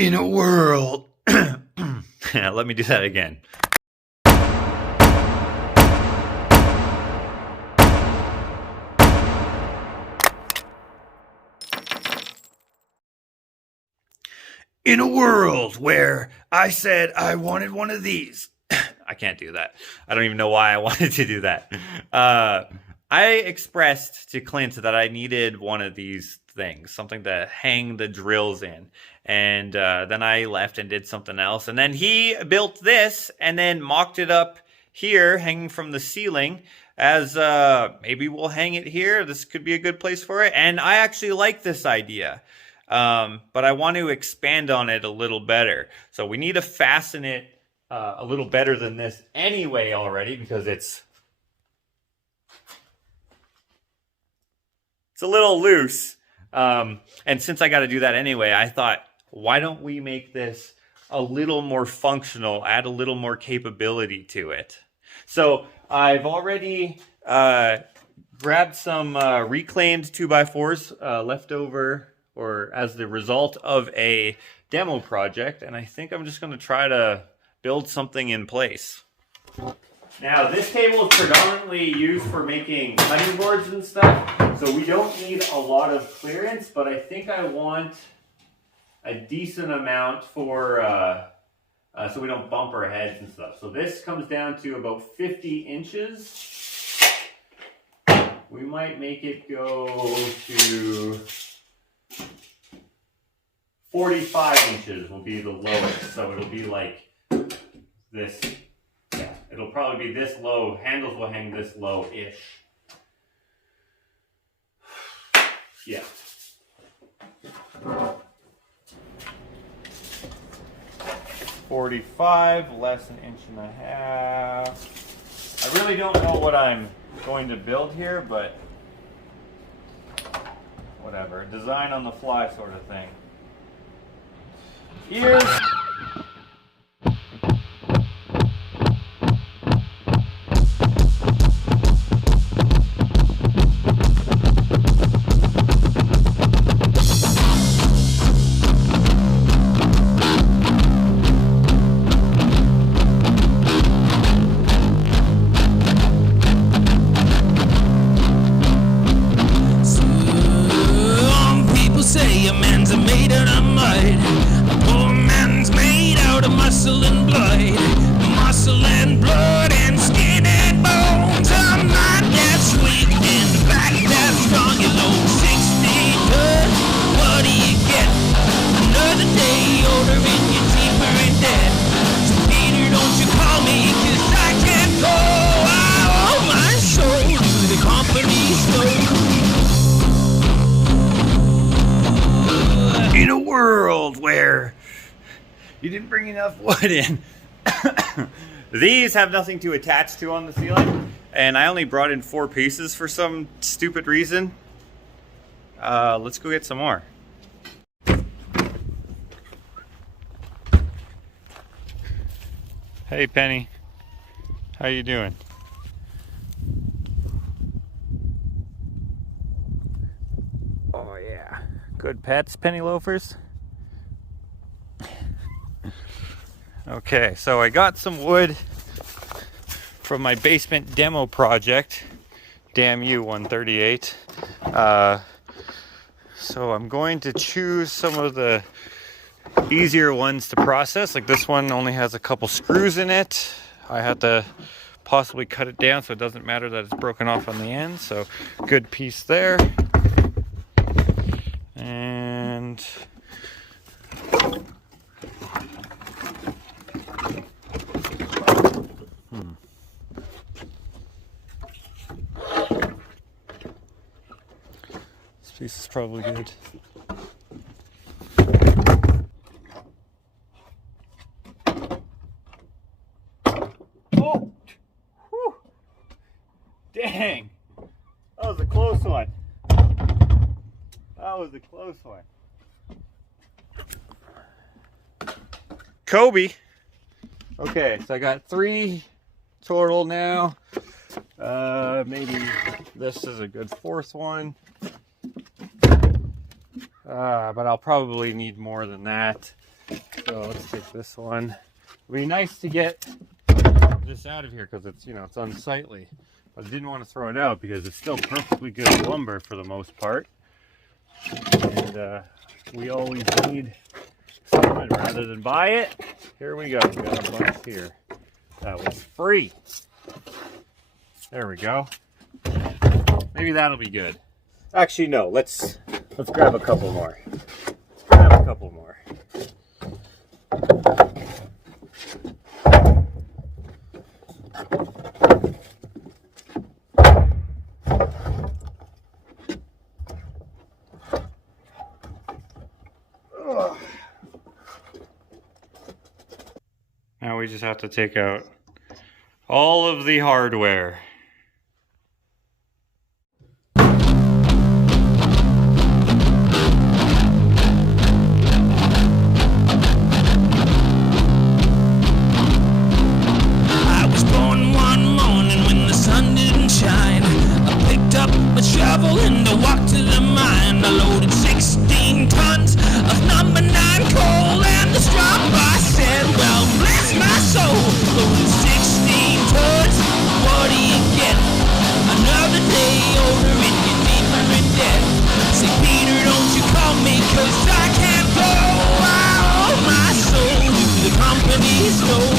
In a world. Let me do that again. In a world where I said I wanted one of these. I can't do that. I don't even know why I wanted to do that. I expressed to Clint that I needed one of these things, something to hang the drills in. And then I left and did something else. And then he built this and then mocked it up here, hanging from the ceiling, as maybe we'll hang it here. This could be a good place for it. And I actually like this idea. But I want to expand on it a little better. So we need to fasten it a little better than this anyway already, because it's a little loose. And since I got to do that anyway, I thought, why don't we make this a little more functional, add a little more capability to it? So I've already grabbed some reclaimed 2x4s left over, or as the result of a demo project, and I think I'm just going to try to build something in place. Now, this table is predominantly used for making cutting boards and stuff, so we don't need a lot of clearance, but I think I want a decent amount for so we don't bump our heads and stuff. So this comes down to about 50 inches. We might make it go to 45 inches will be the lowest, so it'll be like this. Yeah, it'll probably be this low. Handles will hang this low-ish. Yeah. $45, less an inch and a half. I really don't know what I'm going to build here, but whatever. Design on the fly sort of thing. Ears. In a world where you didn't bring enough wood in. These have nothing to attach to on the ceiling, and I only brought in 4 pieces for some stupid reason. Let's go get some more. Hey Penny, how you doing? Oh yeah, good pets, penny loafers. Okay, so I got some wood from my basement demo project. Damn you, 138. So I'm going to choose some of the easier ones to process. Like this one only has a couple screws in it. I had to possibly cut it down so it doesn't matter that it's broken off on the end. So good piece there. And this piece is probably good. Oh! Whew. Dang! That was a close one. That was a close one. Kobe. Okay, so I got 3 total now. Maybe this is a good 4th one. But I'll probably need more than that. So let's take this one. It'd be nice to get this out of here because it's, you know, it's unsightly. I didn't want to throw it out because it's still perfectly good lumber for the most part. And we always need some of it rather than buy it. Here we go. We got a bunch here. That was free. There we go. Maybe that'll be good. Actually, no. Let's grab a couple more. Let's grab a couple more. Now we just have to take out all of the hardware. I was born one morning when the sun didn't shine. I picked up a shovel and I walked to the mine. I loaded 16 tons of number 9 coal, and the strong boss said, well, bless my soul. Loaded 16 tons, what do you get? Another day older and you're deeper in debt. Say, Peter, don't you call me, 'cause I can't go. I owe my soul to the company store.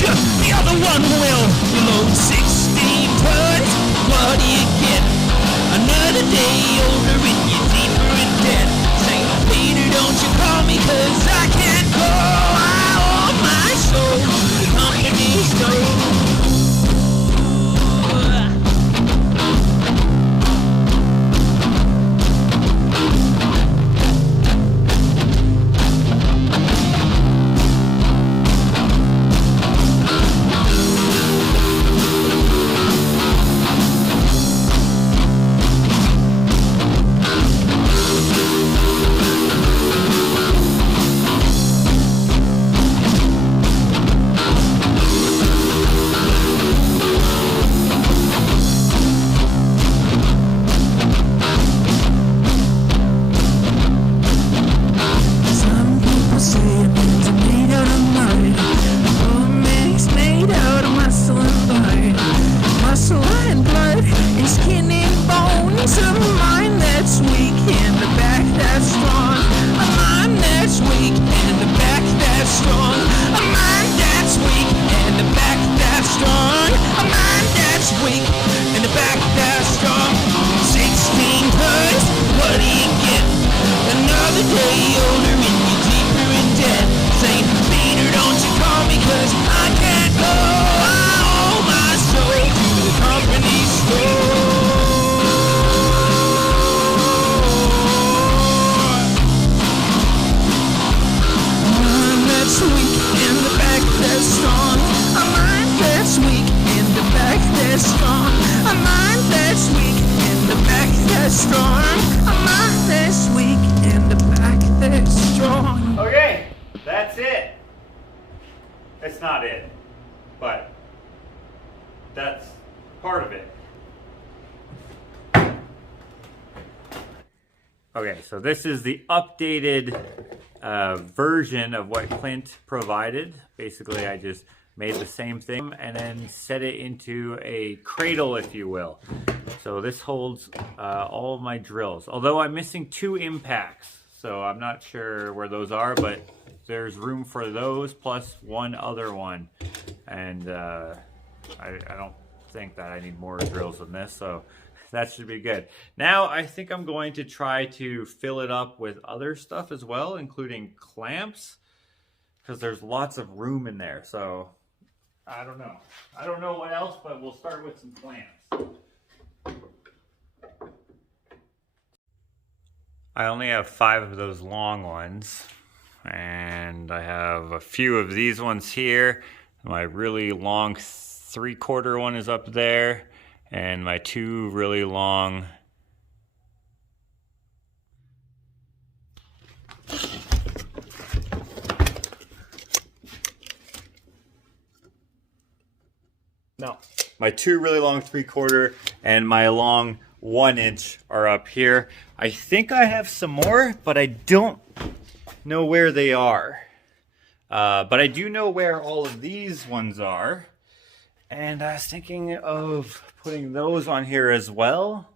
The other one will. You load 16 tons, what do you get? Another day older and you're deeper in debt. Say, Peter, don't you call me, 'cause I can't go. I owe my soul to the company store. Okay, that's it. It's not it, but that's part of it. Okay, so this is the updated version of what Clint provided. Basically, I just made the same thing and then set it into a cradle, if you will. So this holds all of my drills, although I'm missing 2 impacts. So I'm not sure where those are, but there's room for those plus one other one. And I don't think that I need more drills than this, so that should be good. Now I think I'm going to try to fill it up with other stuff as well, including clamps, because there's lots of room in there. So I don't know. I don't know what else, but we'll start with some clamps. I only have 5 of those long ones, and I have a few of these ones here. My really long 3/4 one is up there, and my 2 really long my 2 really long 3/4 and my long 1 inch are up here. I think I have some more, but I don't know where they are. But I do know where all of these ones are. And I was thinking of putting those on here as well,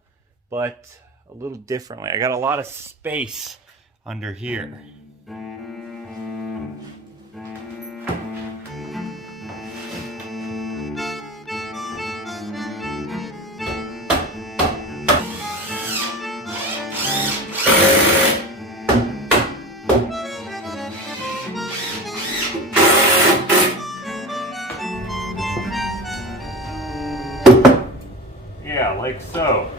but a little differently. I got a lot of space under here. Yeah, like so.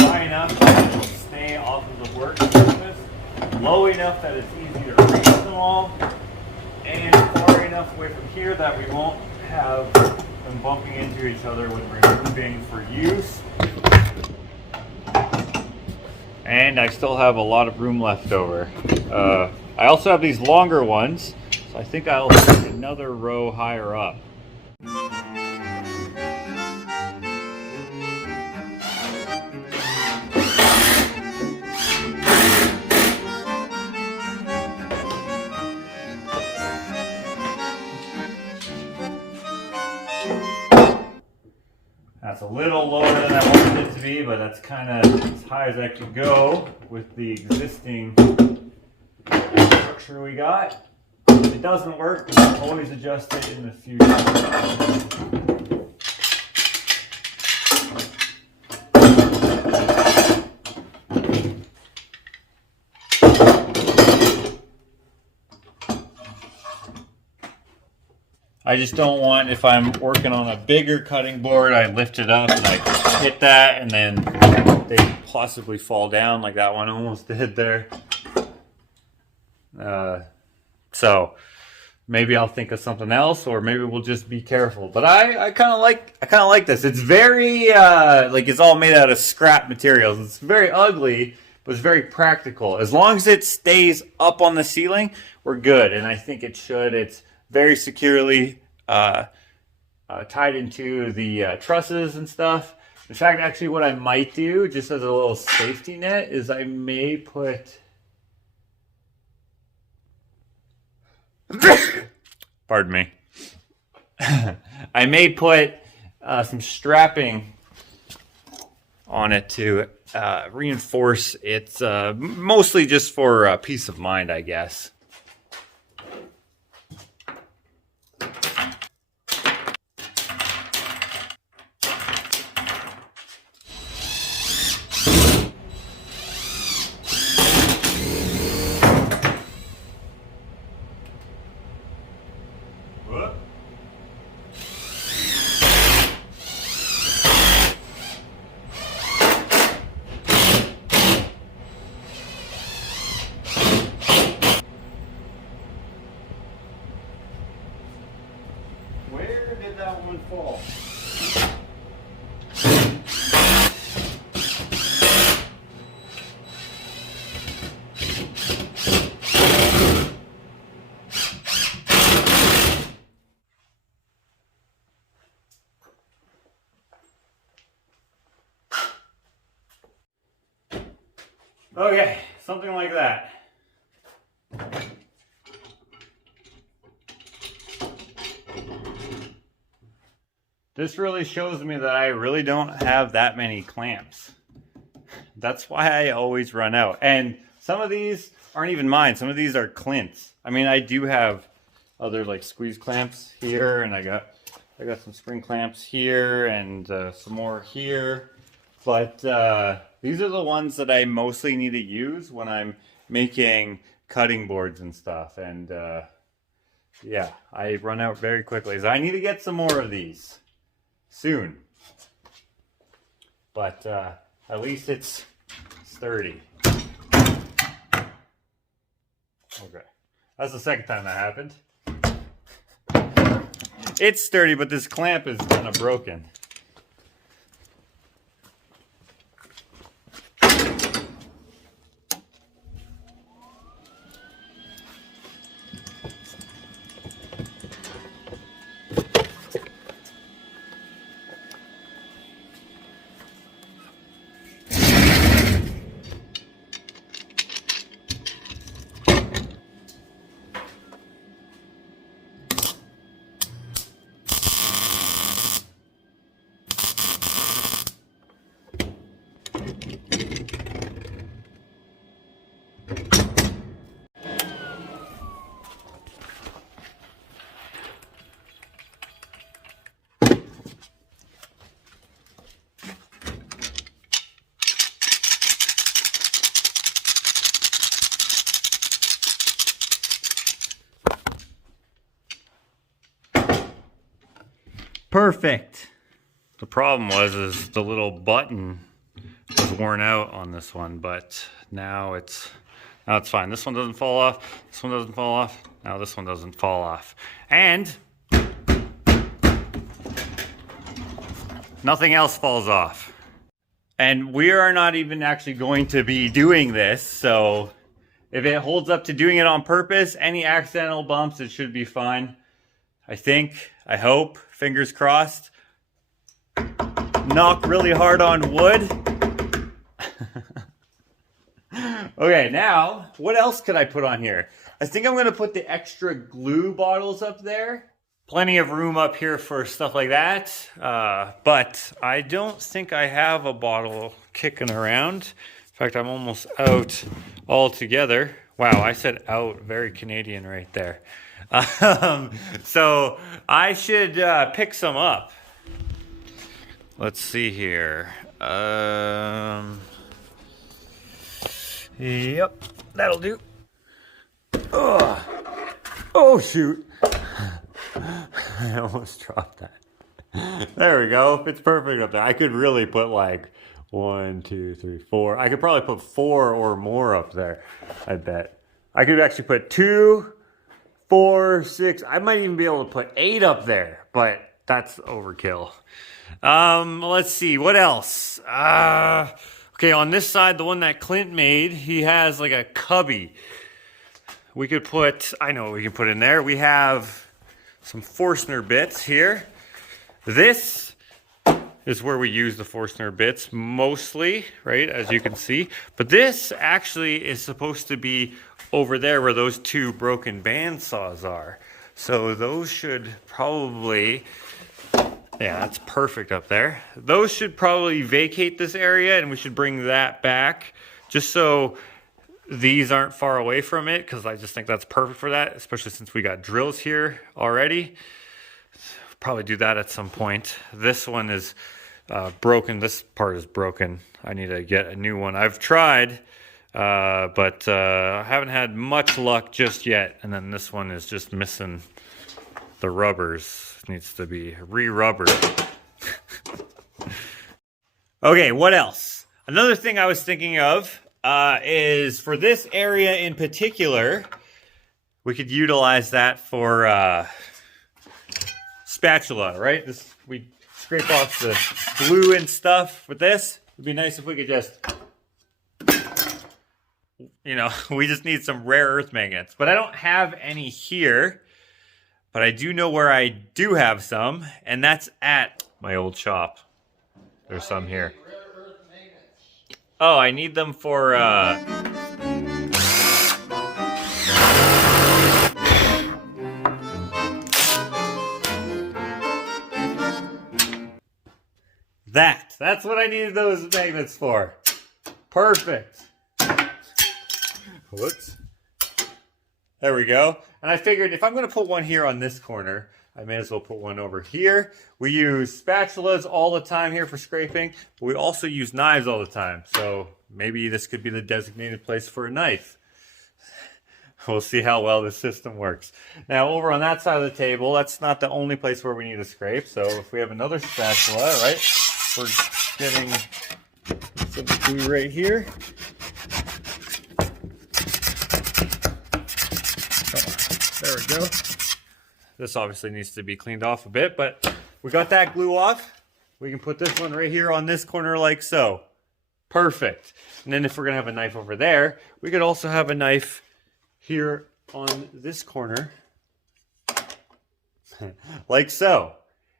High enough that it'll stay off of the work surface, low enough that it's easy to reach them all, and far enough away from here that we won't have them bumping into each other when we're moving for use. And I still have a lot of room left over. I also have these longer ones, so I think I'll put another row higher up. That's a little lower than I wanted it to be, but that's kind of as high as I could go with the existing structure we got. If it doesn't work, we can always adjust it in the future. I just don't want, if I'm working on a bigger cutting board, I lift it up and I hit that and then they possibly fall down like that one almost did there. So maybe I'll think of something else, or maybe we'll just be careful. But I kind of like this. It's very like it's all made out of scrap materials. It's very ugly, but it's very practical. As long as it stays up on the ceiling, we're good, and I think it should. It's very securely tied into the trusses and stuff. In fact, actually what I might do, just as a little safety net, is I may put... Pardon me. I may put some strapping on it to reinforce it, mostly just for peace of mind, I guess. Where did that one fall? Okay, something like that. This really shows me that I really don't have that many clamps. That's why I always run out. And some of these aren't even mine. Some of these are Clint's. I mean, I do have other like squeeze clamps here, and I got some spring clamps here, and some more here. But these are the ones that I mostly need to use when I'm making cutting boards and stuff. And yeah, I run out very quickly. So I need to get some more of these soon. But at least it's sturdy. Okay. That's the second time that happened. It's sturdy, but this clamp is kind of broken. Perfect. The problem is the little button was worn out on this one, but now it's fine. This one doesn't fall off. This one doesn't fall off. Now this one doesn't fall off. And nothing else falls off. And we are not even actually going to be doing this, so if it holds up to doing it on purpose, any accidental bumps, it should be fine. I think, I hope, fingers crossed. Knock really hard on wood. Okay, now, what else could I put on here? I think I'm gonna put the extra glue bottles up there. Plenty of room up here for stuff like that. But I don't think I have a bottle kicking around. In fact, I'm almost out altogether. Wow, I said out, very Canadian right there. So I should pick some up. Let's see here. Yep, that'll do. Ugh. Oh, shoot. I almost dropped that. There we go. It's perfect up there. I could really put like 1, 2, 3, 4. I could probably put 4 or more up there. I bet. I could actually put 2, 4, 6. I might even be able to put 8 up there, but that's overkill. Let's see. What else? Okay, on this side, the one that Clint made, he has like a cubby. We could put, I know what we can put in there. We have some Forstner bits here. This is where we use the Forstner bits mostly, right, as you can see. But this actually is supposed to be over there where those 2 broken band saws are. So those should probably, yeah, that's perfect up there. Those should probably vacate this area, and we should bring that back just so these aren't far away from it, because I just think that's perfect for that, especially since we got drills here already. Probably do that at some point. This one is broken. This part is broken. I need to get a new one. I've tried, but I haven't had much luck just yet. And then this one is just missing the rubbers. It needs to be re-rubbered. Okay, what else? Another thing I was thinking of is for this area in particular, we could utilize that for spatula, right? This, we scrape off the glue and stuff with this. It'd be nice if we could just, you know, we just need some rare earth magnets. But I don't have any here, but I do know where I do have some, and that's at my old shop. There's some here. Oh, I need them for that's what I needed those magnets for. Perfect. Whoops. There we go. And I figured if I'm going to put one here on this corner, I may as well put one over here. We use spatulas all the time here for scraping, but we also use knives all the time. So maybe this could be the designated place for a knife. We'll see how well this system works. Now over on that side of the table, that's not the only place where we need to scrape. So if we have another spatula, right, we're getting some glue right here. Come on. There we go. This obviously needs to be cleaned off a bit, but we got that glue off. We can put this one right here on this corner like so. Perfect. And then if we're gonna have a knife over there, we could also have a knife here on this corner like so.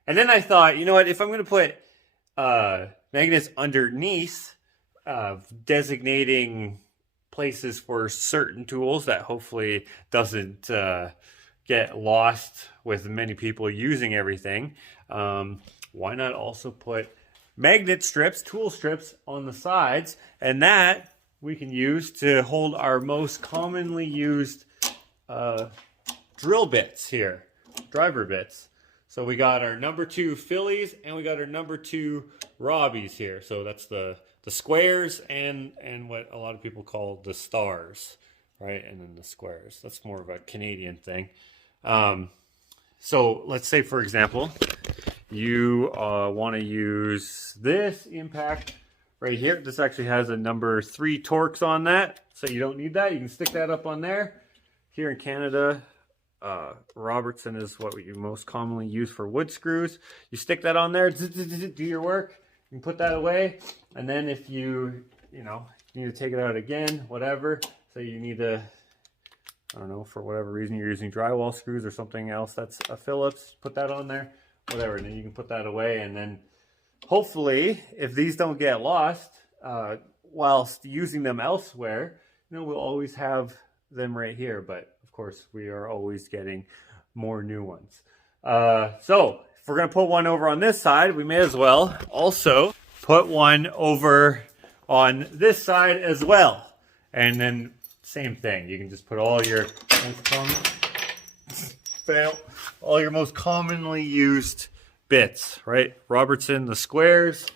And then I thought, you know what, if I'm gonna put magnets underneath, designating places for certain tools that hopefully doesn't get lost with many people using everything, why not also put magnet strips, tool strips on the sides, and that we can use to hold our most commonly used drill bits here, driver bits. So we got our number 2 Phillies and we got our number 2 Robbies here. So that's the squares and what a lot of people call the stars, right? And then the squares. That's more of a Canadian thing. So let's say, for example, you want to use this impact right here. This actually has a number 3 Torx on that, so you don't need that. You can stick that up on there. Here in Canada, Robertson is what you most commonly use for wood screws. You stick that on there, do your work, you can put that away, and then if you need to take it out again, whatever, so you need to, I don't know, for whatever reason you're using drywall screws or something else that's a Phillips, put that on there, whatever, and then you can put that away. And then hopefully, if these don't get lost whilst using them elsewhere, we'll always have them right here. But of course, we are always getting more new ones. So if we're gonna put one over on this side, we may as well also put one over on this side as well. And then same thing, you can just put all your most commonly used bits, right? Robertson, the squares,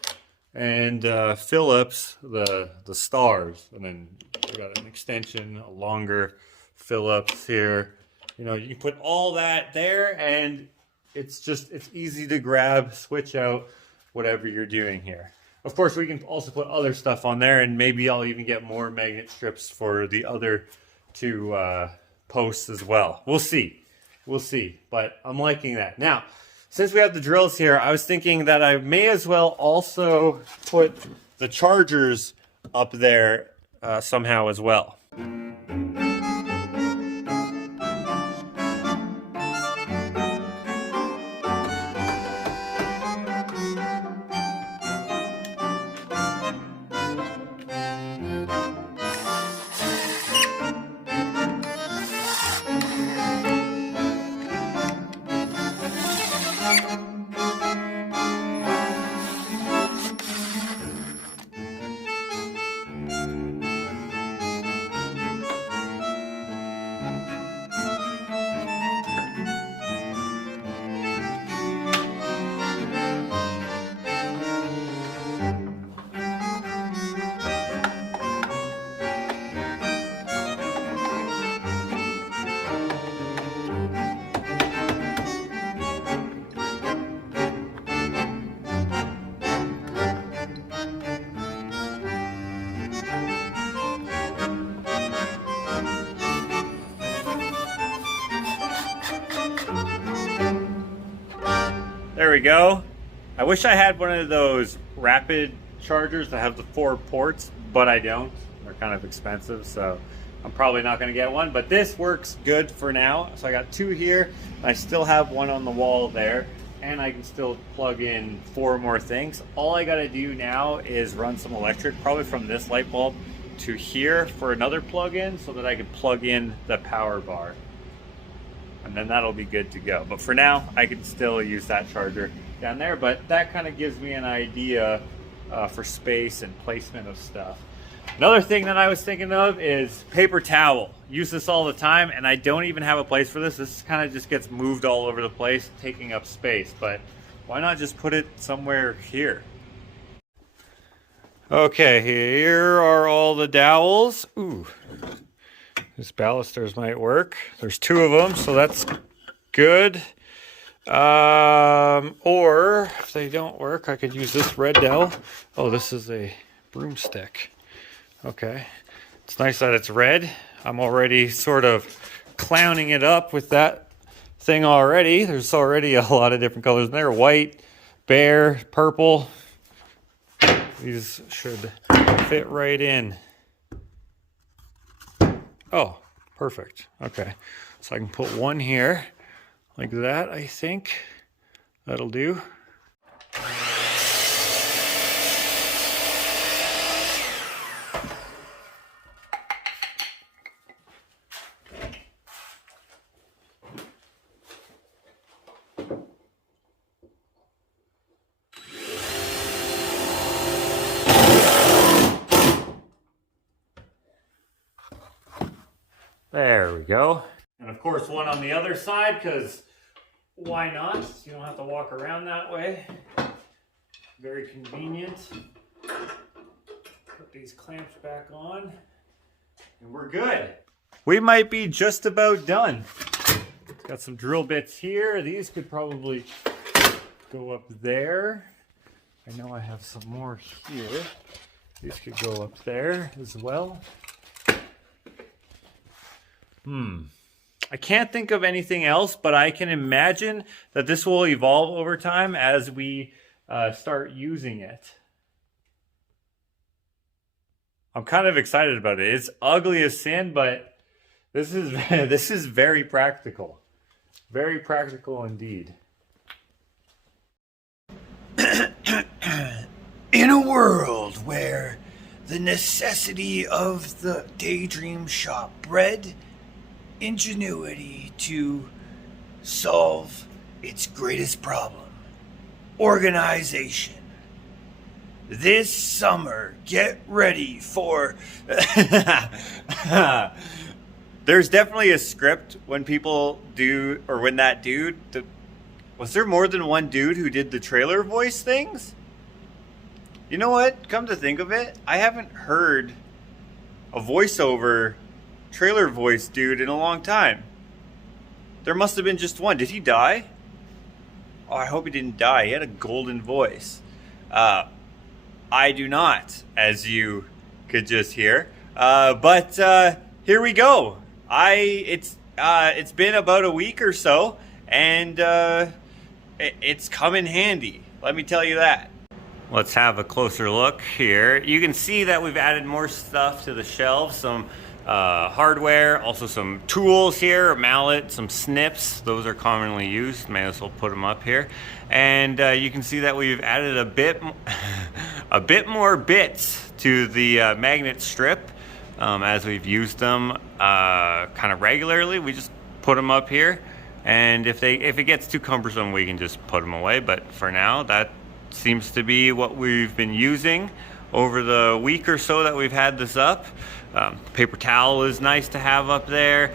and Phillips, the stars. And then we got an extension, a longer Phillips here. You can put all that there, and it's easy to grab, switch out, whatever you're doing here. Of course, we can also put other stuff on there, and maybe I'll even get more magnet strips for the other 2 posts as well. We'll see. We'll see. But I'm liking that. Now, since we have the drills here, I was thinking that I may as well also put the chargers up there somehow as well. There we go. I wish I had one of those rapid chargers that have the 4 ports, but I don't. They're kind of expensive, so I'm probably not going to get one. But this works good for now. So I got 2 here. I still have one on the wall there, and I can still plug in 4 more things. All I got to do now is run some electric, probably from this light bulb to here for another plug-in, so that I can plug in the power bar. And then that'll be good to go. But for now, I can still use that charger down there. But that kind of gives me an idea for space and placement of stuff. Another thing that I was thinking of is paper towel. Use this all the time, and I don't even have a place for this. This kind of just gets moved all over the place, taking up space. But why not just put it somewhere here? Okay, here are all the dowels. Ooh. These balusters might work. There's 2 of them, so that's good. Or if they don't work, I could use this red dowel. Oh, this is a broomstick. Okay. It's nice that it's red. I'm already sort of clowning it up with that thing already. There's already a lot of different colors in there. White, bear, purple. These should fit right in. Oh, perfect. Okay, so I can put one here like that. I think that'll do. There we go. And of course one on the other side, because why not? You don't have to walk around that way. Very convenient. Put these clamps back on and we're good. We might be just about done. Got some drill bits here. These could probably go up there. I know I have some more here. These could go up there as well. I can't think of anything else, but I can imagine that this will evolve over time as we start using it. I'm kind of excited about it. It's ugly as sin, but this is very practical. Very practical indeed. In a world where the necessity of the daydream shop bred ingenuity to solve its greatest problem, organization. This summer, get ready for... There's definitely a script when people do, or when that dude... Was there more than one dude who did the trailer voice things? You know what? Come to think of it, I haven't heard a voiceover trailer voice dude in a long time. There must have been just one. Did he die? Oh, I hope he didn't die. He had a golden voice. I do not, as you could just hear. But here we go. It's been about a week or so, and it's come in handy. Let me tell you that. Let's have a closer look here. You can see that we've added more stuff to the shelves. Some hardware, also some tools here, a mallet, some snips. Those are commonly used. May as well put them up here. And you can see that we've added a bit more bits to the magnet strip as we've used them kind of regularly. We just put them up here, and if it gets too cumbersome, we can just put them away. But for now, that seems to be what we've been using over the week or so that we've had this up. Paper towel is nice to have up there.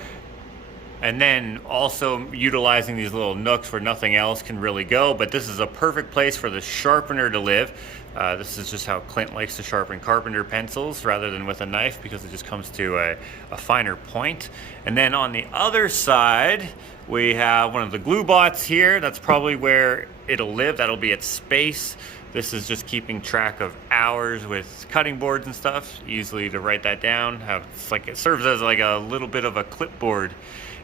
And then also utilizing these little nooks where nothing else can really go. But this is a perfect place for the sharpener to live. This is just how Clint likes to sharpen carpenter pencils rather than with a knife, because it just comes to a finer point. And then on the other side, we have one of the glue bots here. That's probably where it'll live. That'll be its space. This is just keeping track of hours with cutting boards and stuff. Easily to write that down. It serves as like a little bit of a clipboard,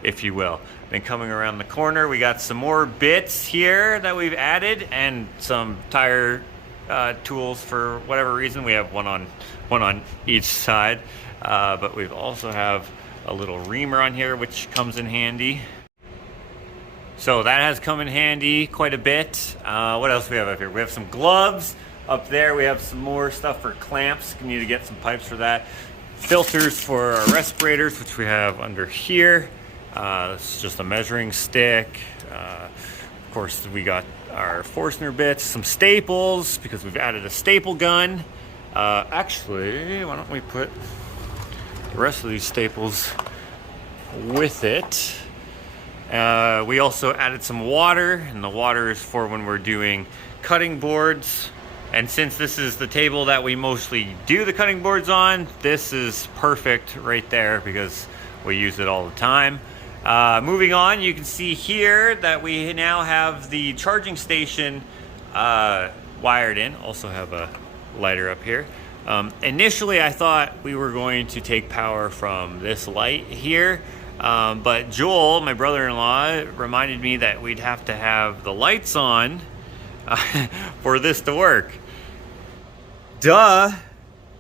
if you will. Then coming around the corner, we got some more bits here that we've added, and some tire tools for whatever reason. We have one on each side, but we also have a little reamer on here, which comes in handy. So that has come in handy quite a bit. What else do we have up here? We have some gloves up there. We have some more stuff for clamps. We need to get some pipes for that. Filters for our respirators, which we have under here. This is just a measuring stick. Of course, we got our Forstner bits, some staples, because we've added a staple gun. Actually, why don't we put the rest of these staples with it? We also added some water, and the water is for when we're doing cutting boards. And since this is the table that we mostly do the cutting boards on, this is perfect right there because we use it all the time. Moving on, you can see here that we now have the charging station wired in. Also have a lighter up here. Initially, I thought we were going to take power from this light here, But Joel, my brother-in-law, reminded me that we'd have to have the lights on for this to work. Duh!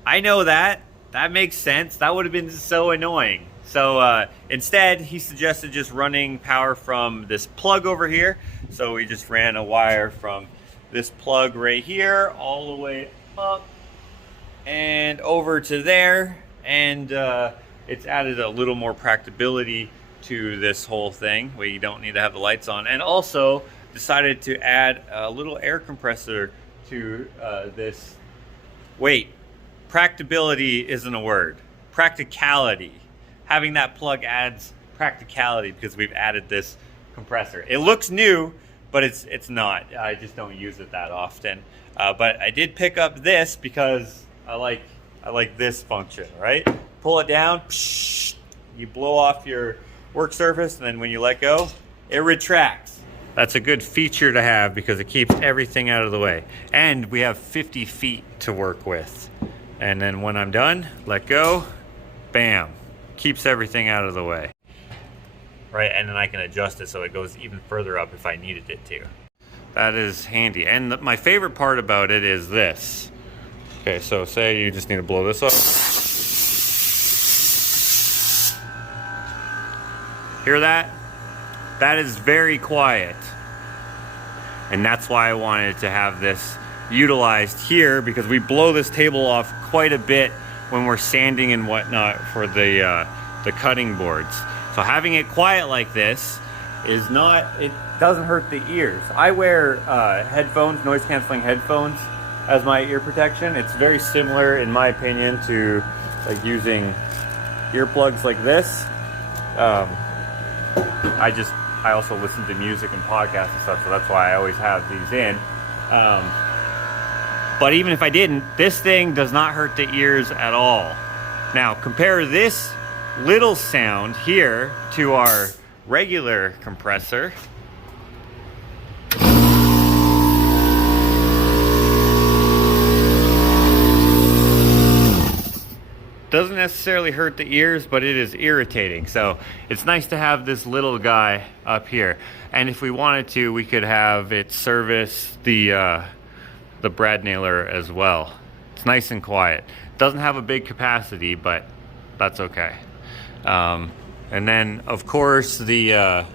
I know that. That makes sense. That would have been so annoying. So instead, he suggested just running power from this plug over here. So we just ran a wire from this plug right here all the way up and over to there. And it's added a little more practicability to this whole thing where you don't need to have the lights on. And also decided to add a little air compressor to this. Wait, practicability isn't a word. Practicality. Having that plug adds practicality because we've added this compressor. It looks new, but it's not. I just don't use it that often. But I did pick up this because I like this function, right? Pull it down, psh, you blow off your work surface, and then when you let go, it retracts. That's a good feature to have because it keeps everything out of the way. And we have 50 feet to work with. And then when I'm done, let go, bam, keeps everything out of the way. Right, and then I can adjust it so it goes even further up if I needed it to. That is handy. And my favorite part about it is this. Okay, so say you just need to blow this off. Hear that? That is very quiet. And that's why I wanted to have this utilized here, because we blow this table off quite a bit when we're sanding and whatnot for the cutting boards. So having it quiet like this is not, it doesn't hurt the ears. I wear headphones, noise canceling headphones as my ear protection. It's very similar in my opinion to like using earplugs like this. I also listen to music and podcasts and stuff, so that's why I always have these in. But even if I didn't, this thing does not hurt the ears at all. Now, compare this little sound here to our regular compressor. Doesn't necessarily hurt the ears, but it is irritating. So it's nice to have this little guy up here. And if we wanted to, we could have it service the brad nailer as well. It's nice and quiet. Doesn't have a big capacity, but that's okay. And then, of course, the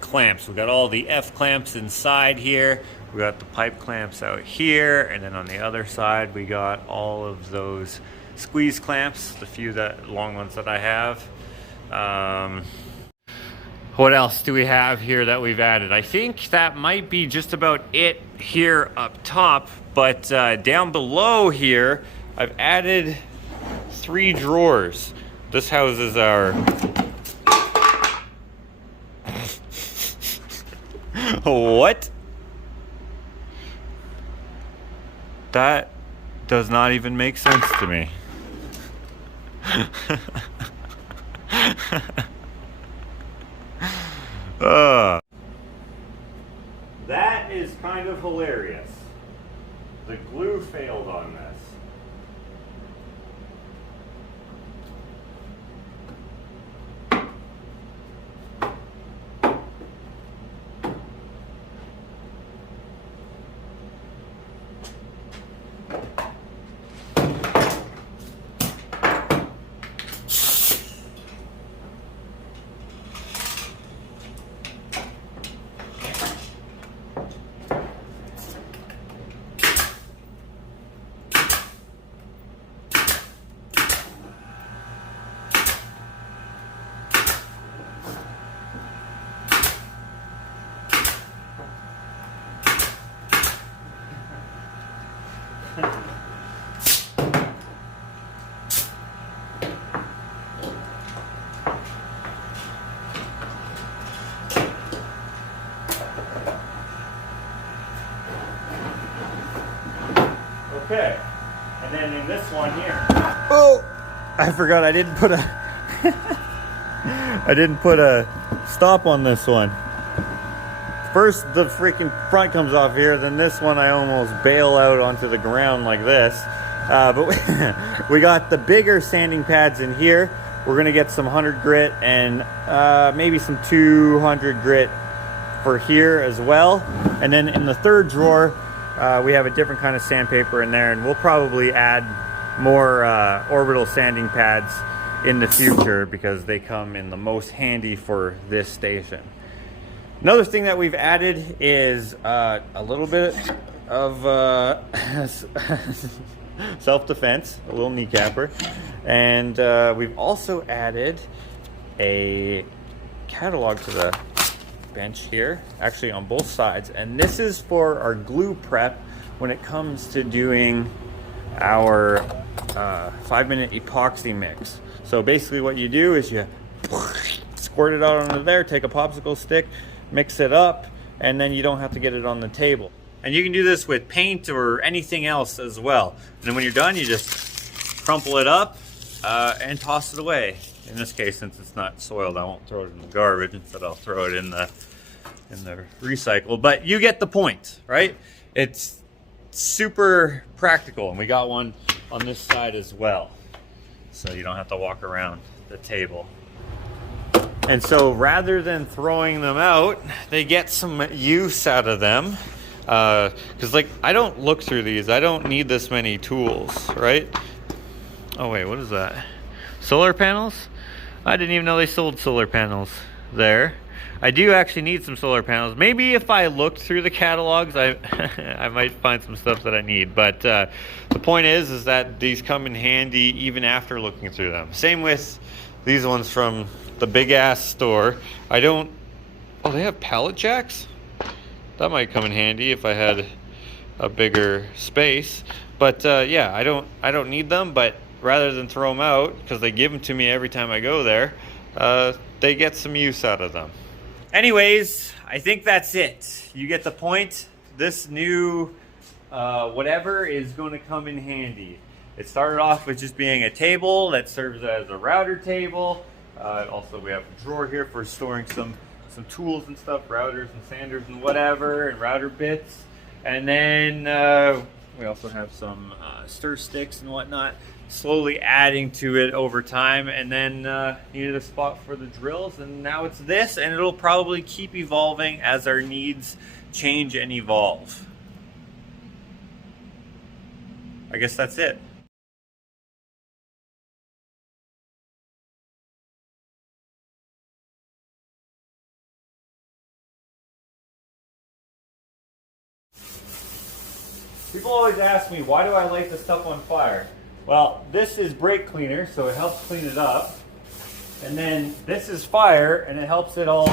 clamps. We've got all the F clamps inside here. We got the pipe clamps out here, and then on the other side, we got all of those squeeze clamps, the few long ones that I have. What else do we have here that we've added? I think that might be just about it here up top, but down below here, I've added 3 drawers. This houses our what? That does not even make sense to me. That is kind of hilarious. The glue failed on this. Okay, and then in this one here. Oh, I forgot I didn't put a I didn't put a stop on this one. First the freaking front comes off here, then this one I almost bail out onto the ground like this. But we got the bigger sanding pads in here. we're gonna get some 100 grit and maybe some 200 grit for here as well. And then in the third drawer, we have a different kind of sandpaper in there, and we'll probably add more orbital sanding pads in the future because they come in the most handy for this station. Another thing that we've added is a little bit of self-defense, a little kneecapper, and we've also added a catalog to the bench here, actually on both sides, and this is for our glue prep when it comes to doing our 5-minute epoxy mix. So basically what you do is you squirt it out onto there, take a popsicle stick, mix it up, and then you don't have to get it on the table. And you can do this with paint or anything else as well. And then when you're done, you just crumple it up and toss it away. In this case, since it's not soiled, I won't throw it in the garbage. Instead, I'll throw it in the recycle. But you get the point, right? It's super practical, and we got one on this side as well, so you don't have to walk around the table. And so rather than throwing them out, they get some use out of them. Because like, I don't look through these. I don't need this many tools, right? Oh wait, what is that? Solar panels? I didn't even know they sold solar panels there. I do actually need some solar panels. Maybe if I looked through the catalogs, I might find some stuff that I need. But the point is that these come in handy even after looking through them. Same with these ones from the big ass store. Oh, they have pallet jacks? That might come in handy if I had a bigger space. But yeah, I don't need them, but rather than throw them out, because they give them to me every time I go there, they get some use out of them. Anyways, I think that's it. You get the point. This new whatever is going to come in handy. It started off with just being a table that serves as a router table. Also, we have a drawer here for storing some tools and stuff, routers and sanders and whatever, and router bits. And then we also have some stir sticks and whatnot, slowly adding to it over time. And then needed a spot for the drills, and now it's this, and it'll probably keep evolving as our needs change and evolve. I guess that's it. People always ask me, why do I light this stuff on fire? Well, this is brake cleaner, so it helps clean it up. And then this is fire, and it helps it all